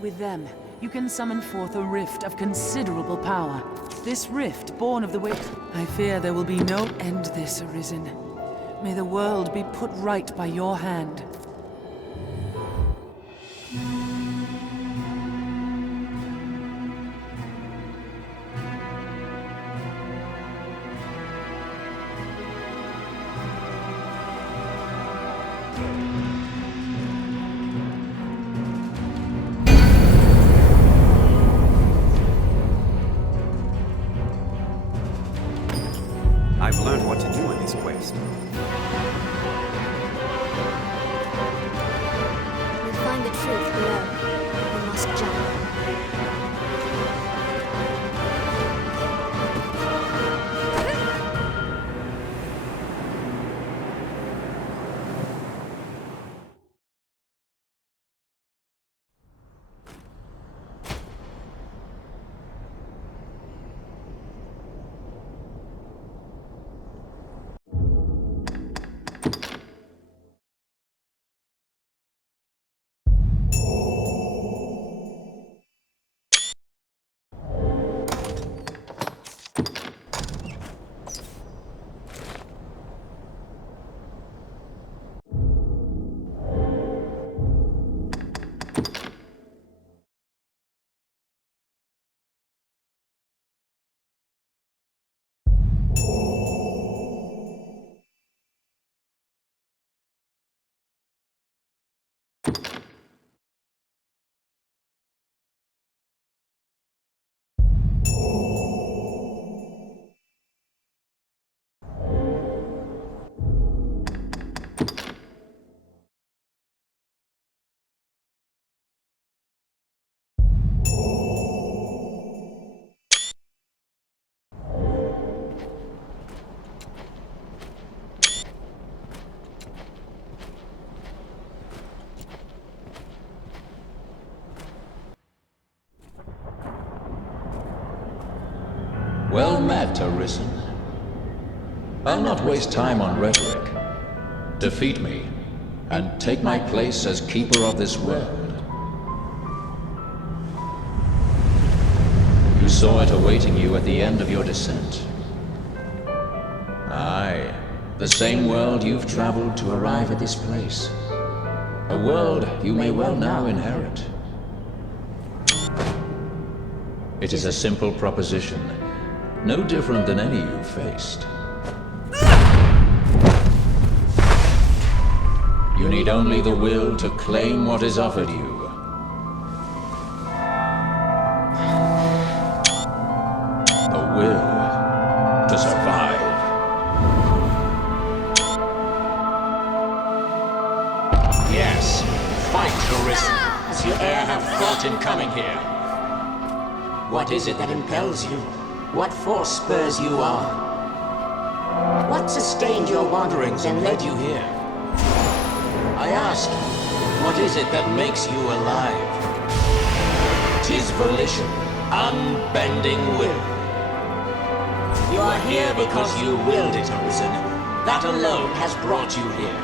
With them, you can summon forth a rift of considerable power. This rift, born of the wind, I fear there will be no end this, Arisen. May the world be put right by your hand. I've learned what to do in this quest. We'll find the truth below. We must jump. Well met, Arisen. I'll not waste time on rhetoric. Defeat me, and take my place as keeper of this world. You saw it awaiting you at the end of your descent. Aye, the same world you've traveled to arrive at this place. A world you may well now inherit. It is a simple proposition, no different than any you've faced. You need only the will to claim what is offered you. The will to survive. Yes, fight, Arisen, as you e'er have fought in coming here. What is it that impels you? What force spurs you on? What sustained your wanderings and led you here? I ask, what is it that makes you alive? 'Tis volition, unbending will. You are here because you willed it, Arisen. That alone has brought you here.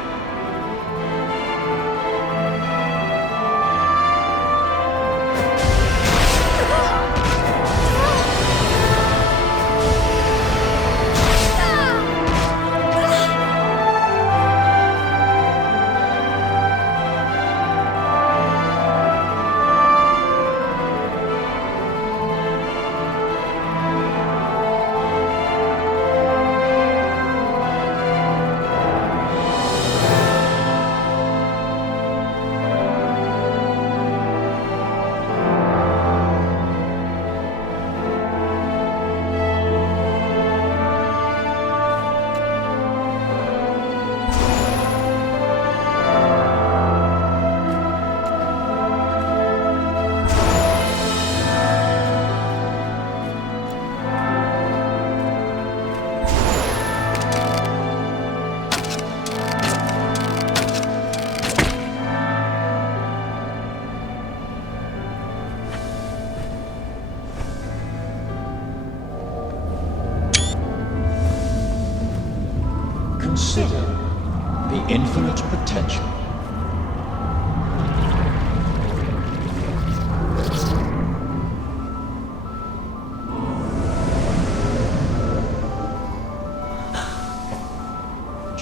Consider the infinite potential.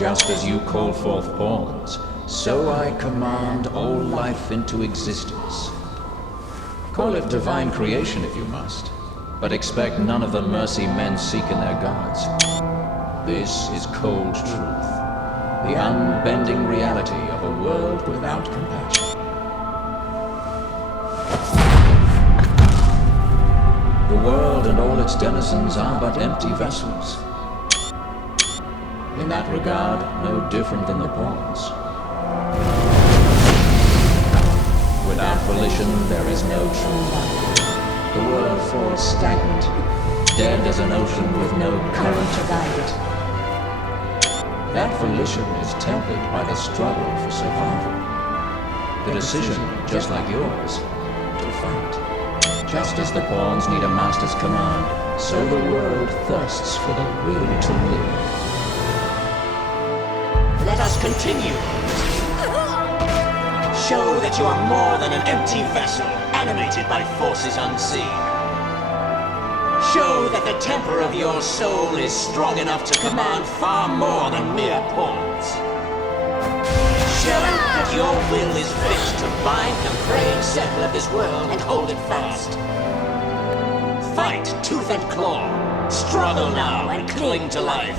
Just as you call forth pawns, so I command all life into existence. Call it divine creation if you must, but expect none of the mercy men seek in their gods. This is cold truth, the unbending reality of a world without compassion. The world and all its denizens are but empty vessels. In that regard, no different than the pawns. Without volition, there is no true life. The world falls stagnant, dead as an ocean with no current to guide it. That volition is tempered by the struggle for survival. The decision, just like yours, to fight. Just as the pawns need a master's command, so the world thirsts for the will to live. Let us continue. Show that you are more than an empty vessel, animated by forces unseen. Show that the temper of your soul is strong enough to command far more than mere pawns. Show that your will is fit to bind the fraying circle of this world and hold it fast. Fight tooth and claw. Struggle now and cling to life.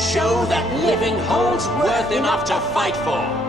Show that living holds worth enough to fight for.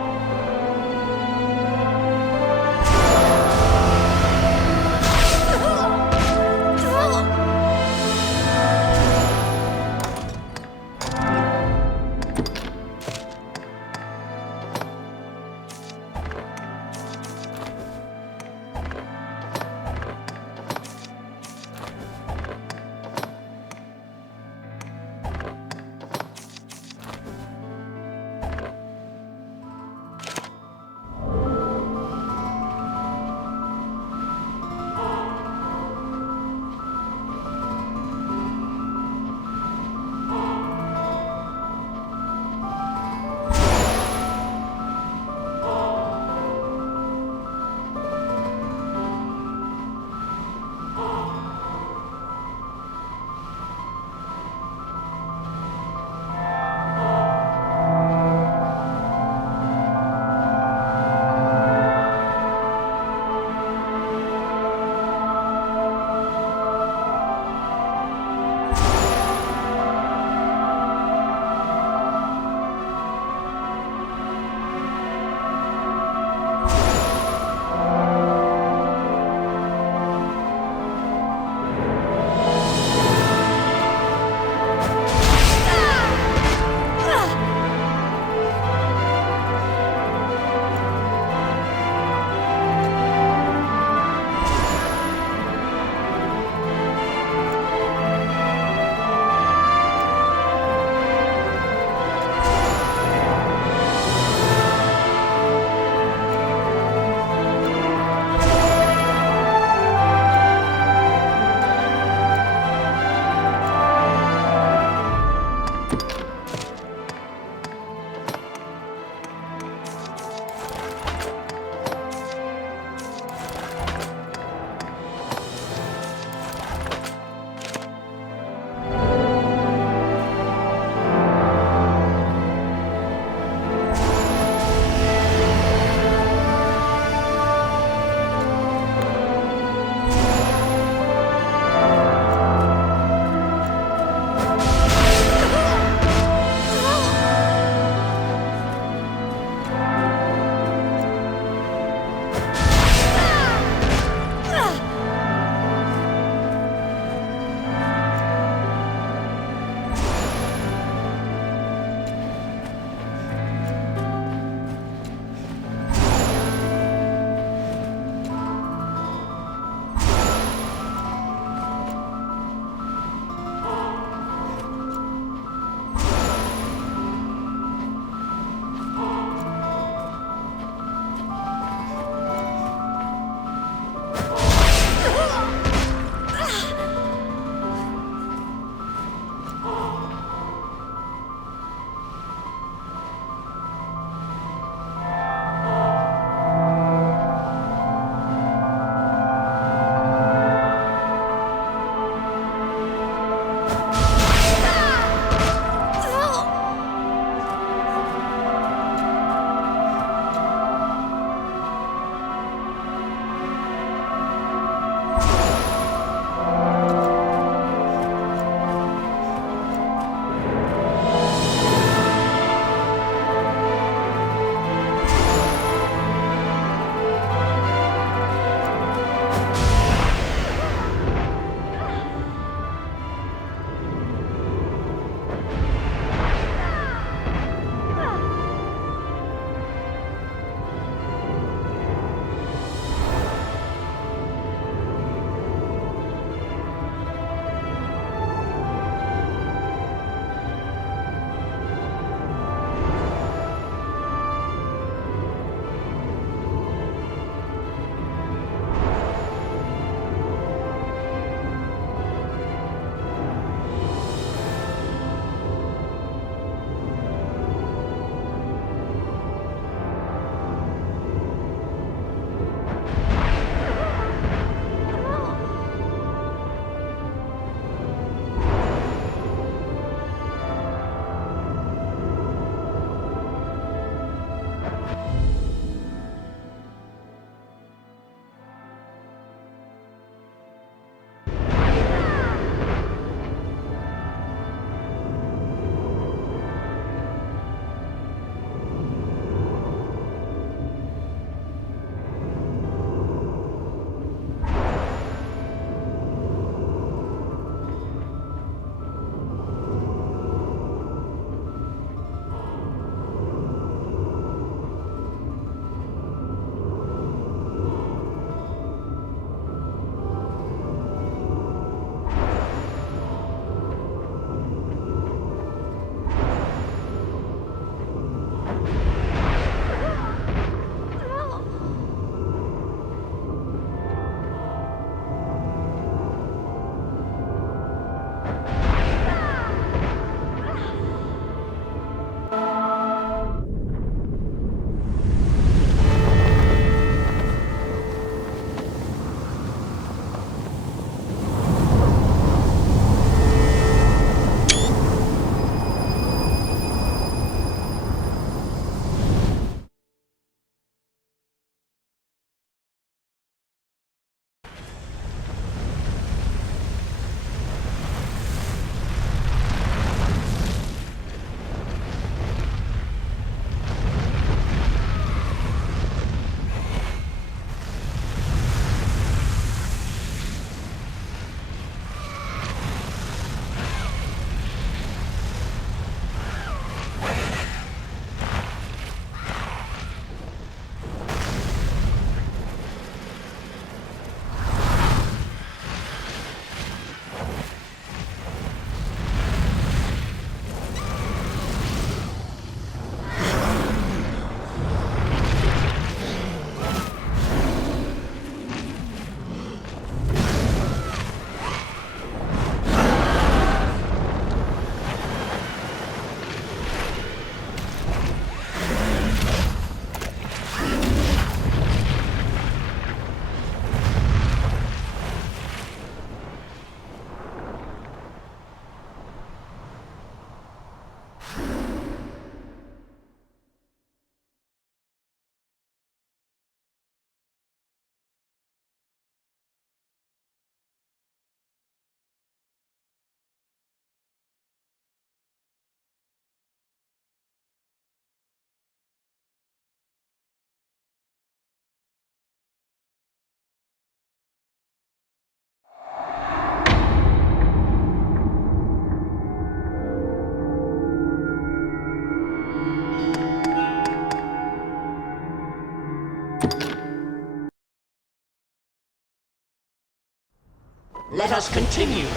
Let us continue.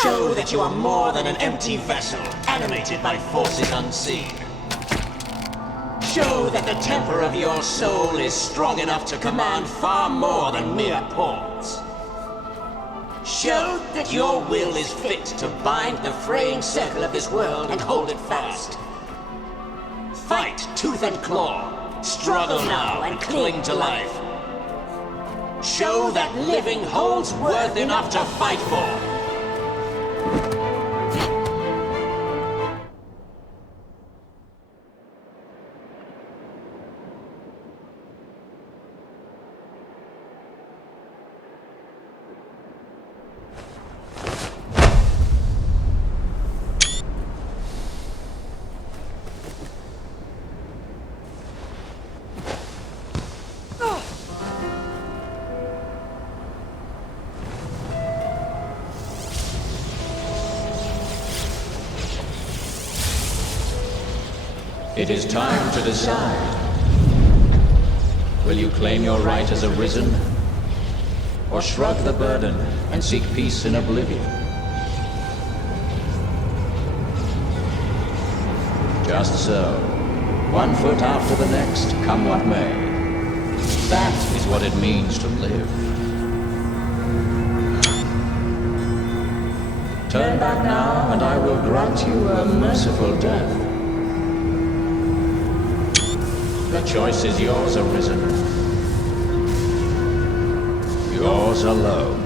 Show that you are more than an empty vessel, animated by forces unseen. Show that the temper of your soul is strong enough to command far more than mere pawns. Show that your will is fit to bind the fraying circle of this world and hold it fast. Fight tooth and claw, struggle now and cling to life. Show that living holds worth enough to fight for. It is time to decide. Will you claim your right as arisen? Or shrug the burden and seek peace in oblivion? Just so. One foot after the next, come what may. That is what it means to live. Turn back now, and I will grant you a merciful death. The choice is yours, Arisen. Yours alone.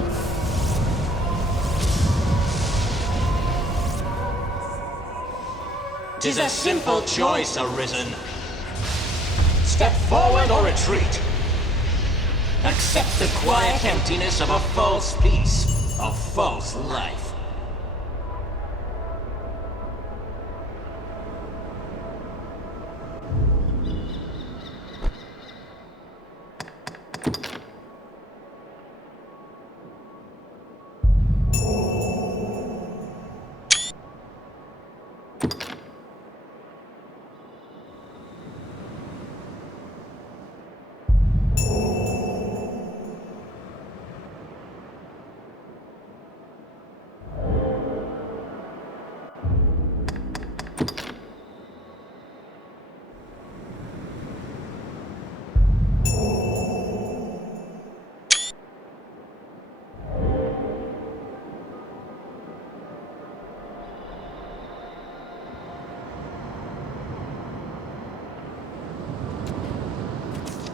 Tis a simple choice, Arisen. Step forward or retreat. Accept the quiet emptiness of a false peace, a false life.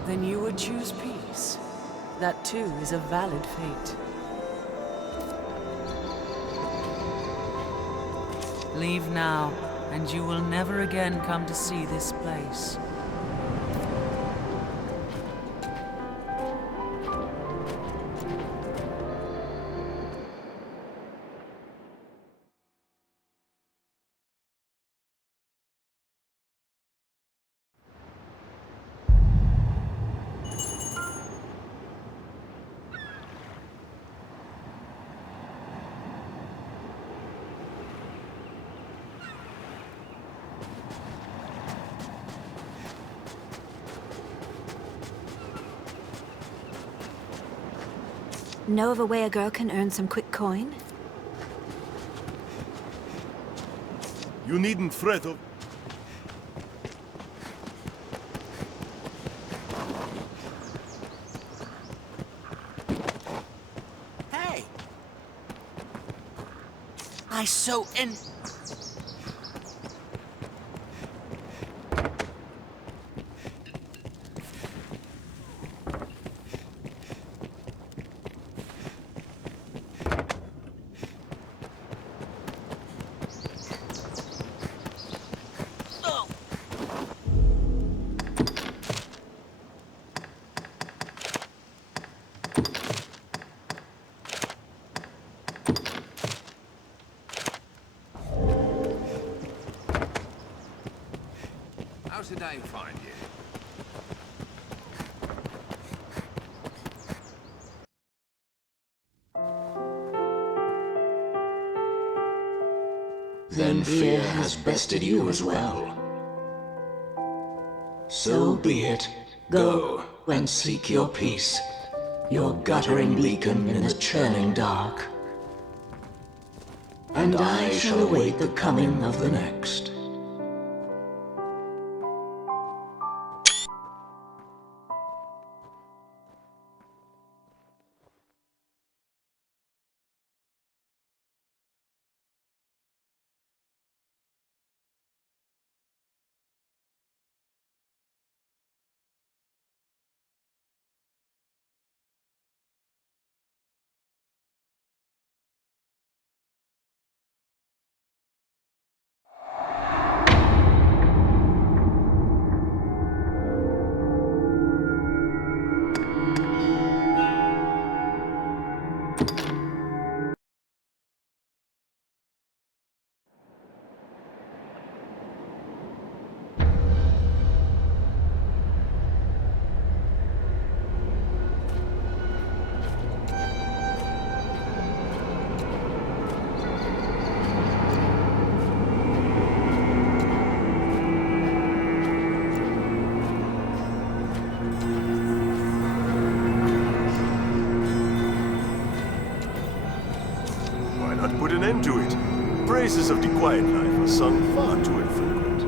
Then you would choose peace. That too is a valid fate. Leave now, and you will never again come to see this place. Know of a way a girl can earn some quick coin? You needn't fret of... Hey! I so How should I find you? Then fear has bested you as well. So be it. Go and seek your peace. your guttering beacon in the churning dark. And I shall await the coming of the next. Put an end to it. Praises of the quiet life are sung far too infrequent.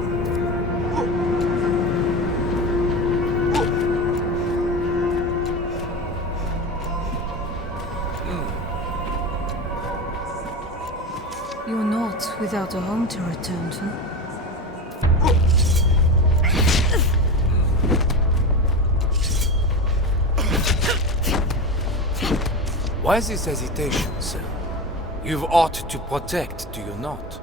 You're not without a home to return to. Why this hesitation, sir? You've aught to protect, do you not?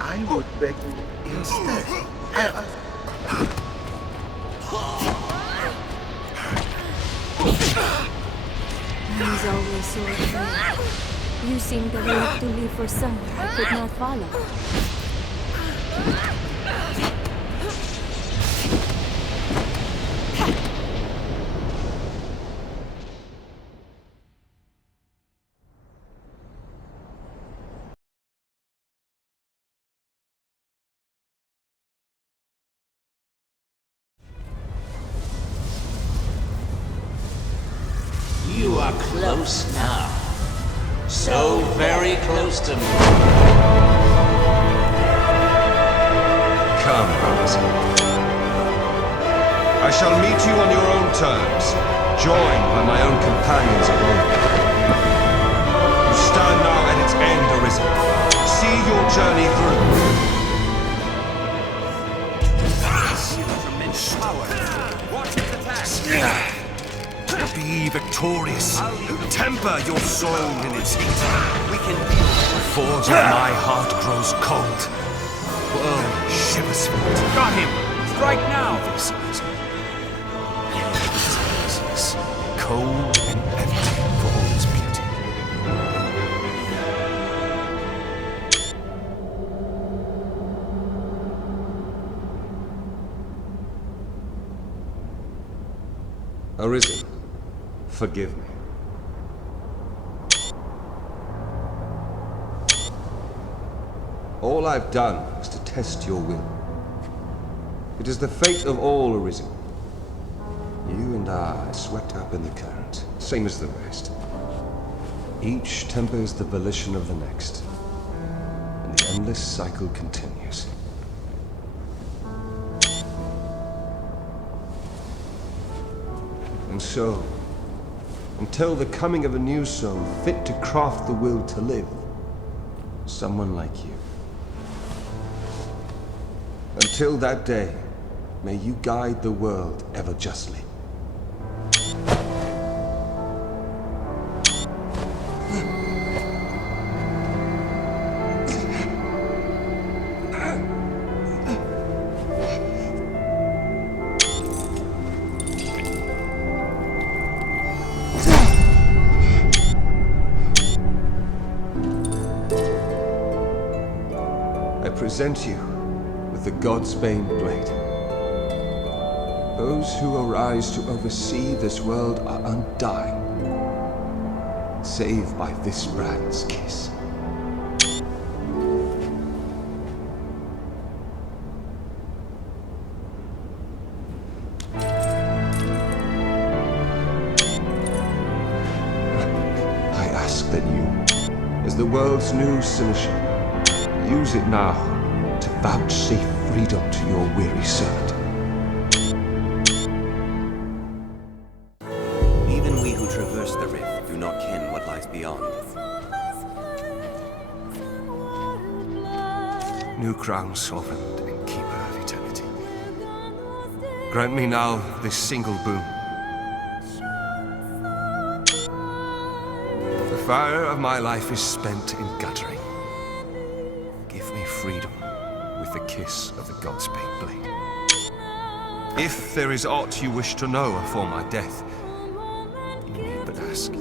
I would beg instead. He's always so afraid. You seem to have to leave for somewhere I could not follow. You are close now. So very close to me. Come, Arisen. I shall meet you on your own terms, joined by my own companions of old. You stand now at its end, Arisen. See your journey through. Be victorious. Temper your soul in its heat. The forge of my heart grows cold. World shivers for it. Got him! Strike now! This is cold and empty for all its beauty. Arisen. Forgive me. All I've done was to test your will. It is the fate of all Arisen. You and I are swept up in the current, same as the rest. Each tempers the volition of the next, and the endless cycle continues. And so, until the coming of a new soul fit to craft the will to live, someone like you. Until that day, may you guide the world ever justly. I present you with the Godsbane Blade. Those who arise to oversee this world are undying, save by this brand's kiss. the world's new seneschal. Use it now to vouchsafe freedom to your weary servant. Even we who traverse the rift do not ken what lies beyond. New crown, sovereign and keeper of eternity. Grant me now this single boon. The fire of my life is spent in guttering. Give me freedom with the kiss of the Godspade blade. If there is aught you wish to know afore my death, you need but ask.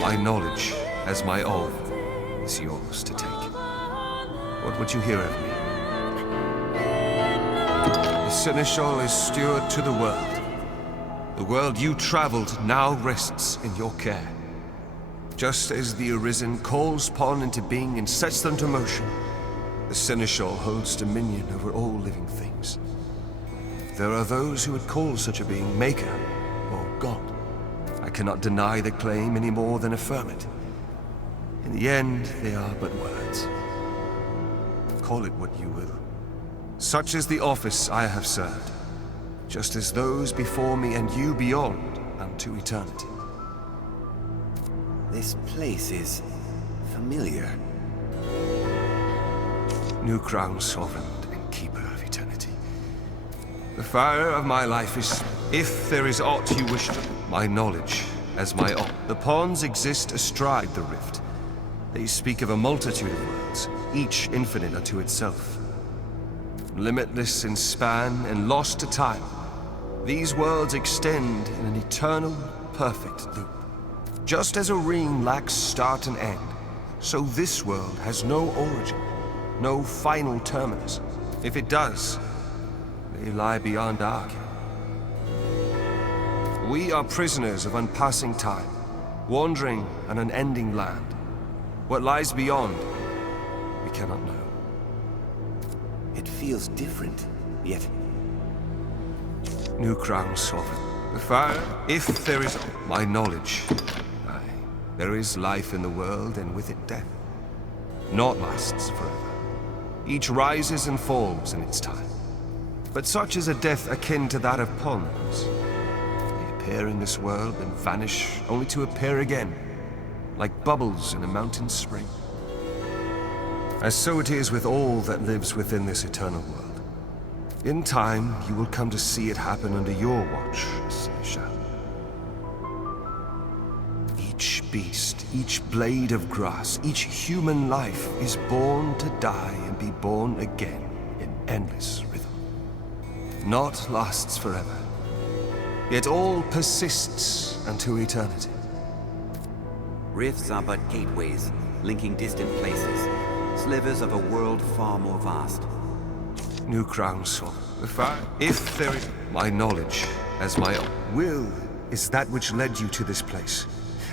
My knowledge, as my all, is yours to take. What would you hear of me? The Seneschal is steward to the world. The world you traveled now rests in your care. Just as the Arisen calls pawn into being and sets them to motion, the Seneschal holds dominion over all living things. There are those who would call such a being Maker or God. I cannot deny the claim any more than affirm it. In the end, they are but words. Call it what you will. Such is the office I have served, just as those before me and you beyond unto eternity. This place is familiar. New crown, sovereign and keeper of eternity. The fire of my life is... If there is aught you wish to... My knowledge, as my own. The pawns exist astride the rift. They speak of a multitude of worlds, each infinite unto itself. Limitless in span and lost to time, these worlds extend in an eternal, perfect loop. Just as a ring lacks start and end, so this world has no origin, no final terminus. If it does, they lie beyond our ken. We are prisoners of unpassing time, wandering an unending land. What lies beyond, we cannot know. It feels different, yet... New crown, sovereign. The fire, if there is my knowledge. Aye, there is life in the world, and with it death. Naught lasts forever. Each rises and falls in its time. But such is a death akin to that of ponds. They appear in this world and vanish, only to appear again, like bubbles in a mountain spring. As so it is with all that lives within this eternal world. In time, you will come to see it happen under your watch, Seneschal. Each beast, each blade of grass, each human life is born to die and be born again in endless rhythm. Naught lasts forever, yet all persists unto eternity. Rifts are but gateways, linking distant places. Slivers of a world far more vast. New crown, soul. The fire, if there is... My knowledge, as my own. Will is that which led you to this place,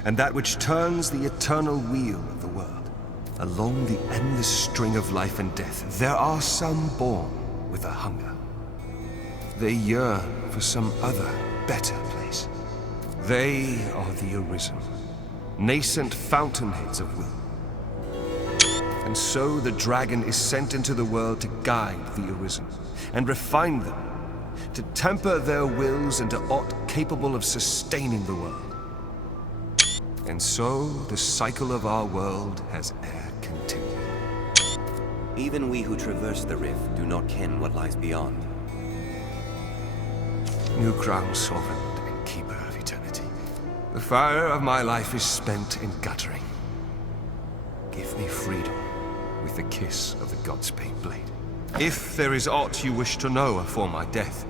and that which turns the eternal wheel of the world. Along the endless string of life and death, there are some born with a hunger. They yearn for some other, better place. They are the Arisen, nascent fountainheads of will. And so the dragon is sent into the world to guide the Arisen, and refine them, to temper their wills into aught capable of sustaining the world. And so the cycle of our world has e'er continued. Even we who traverse the rift do not ken what lies beyond. New crown, sovereign and keeper of eternity. The fire of my life is spent in guttering. Give me freedom with the kiss of the Godspade blade. If there is aught you wish to know afore my death,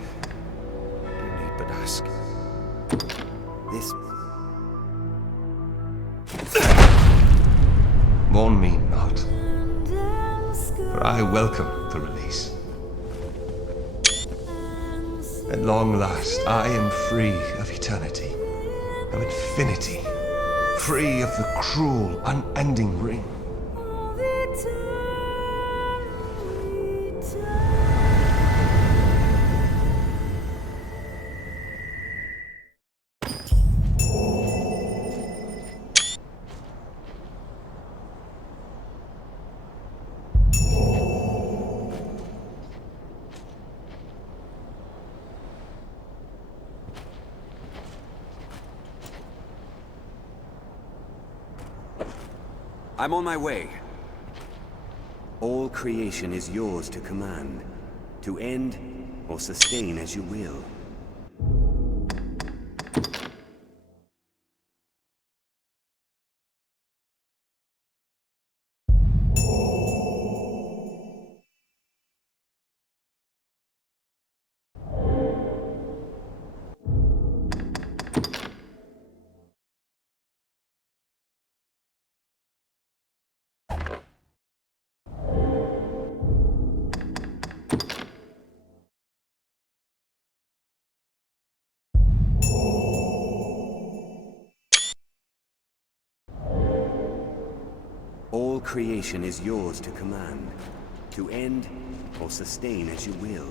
you need but ask. This... Mourn me not, for I welcome the release. At long last, I am free of eternity, of infinity, free of the cruel, unending ring. I'm on my way. All creation is yours to command, to end or sustain as you will. All creation is yours to command, to end or sustain as you will.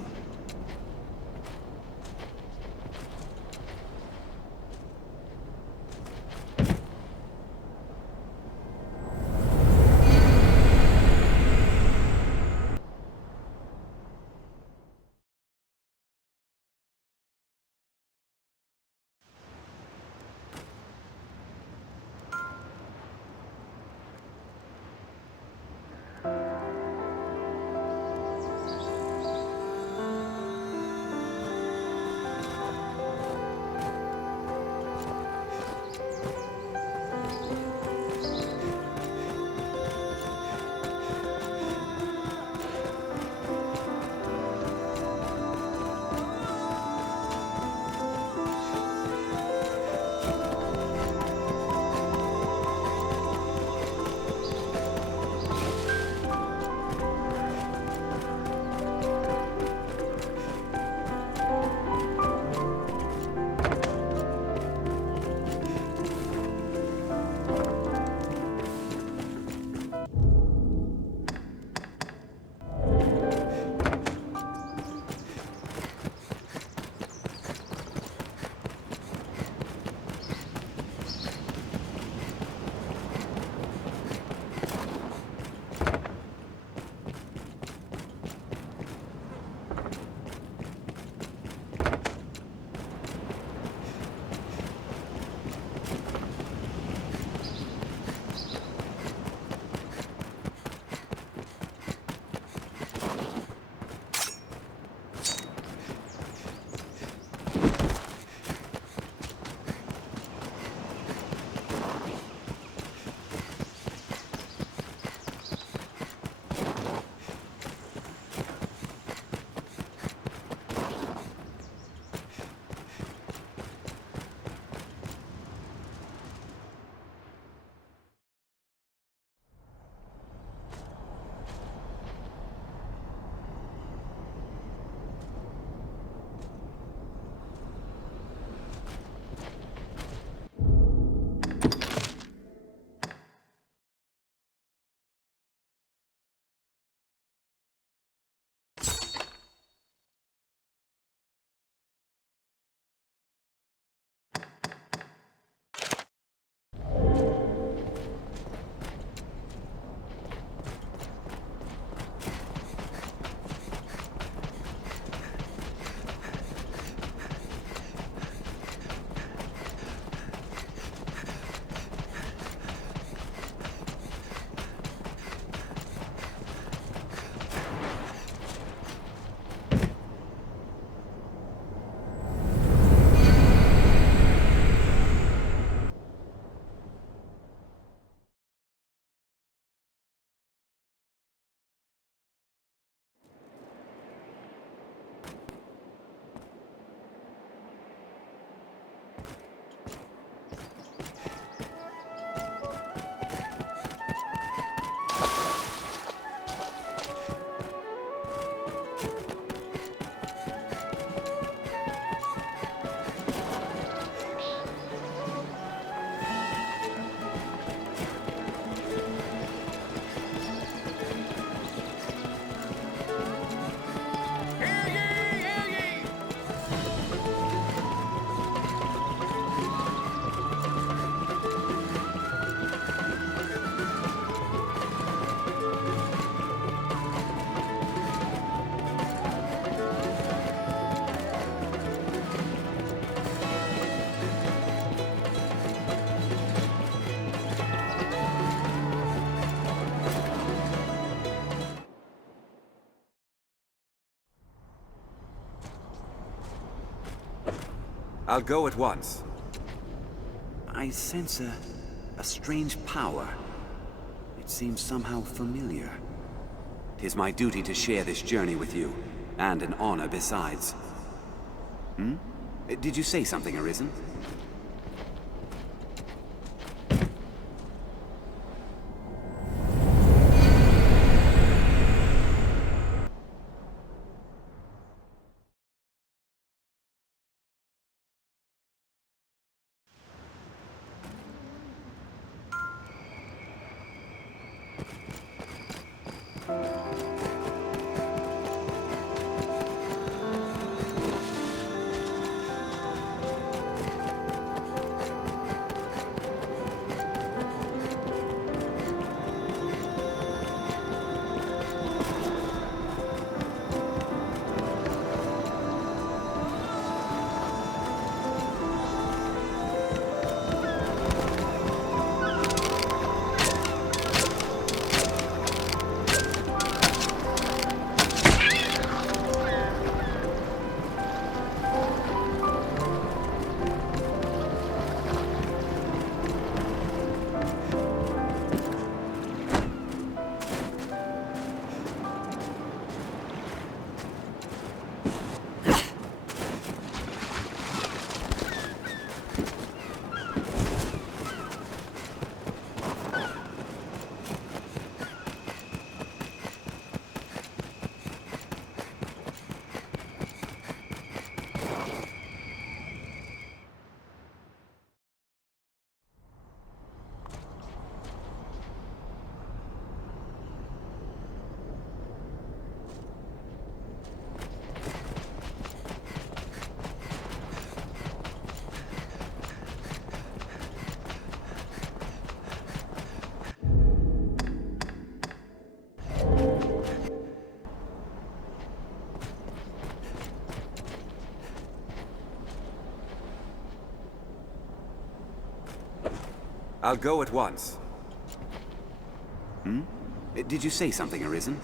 I'll go at once. I sense a strange power. It seems somehow familiar. 'Tis my duty to share this journey with you, and an honor besides. Hmm? Did you say something, Arisen? I'll go at once. Hmm? Did you say something, Arisen?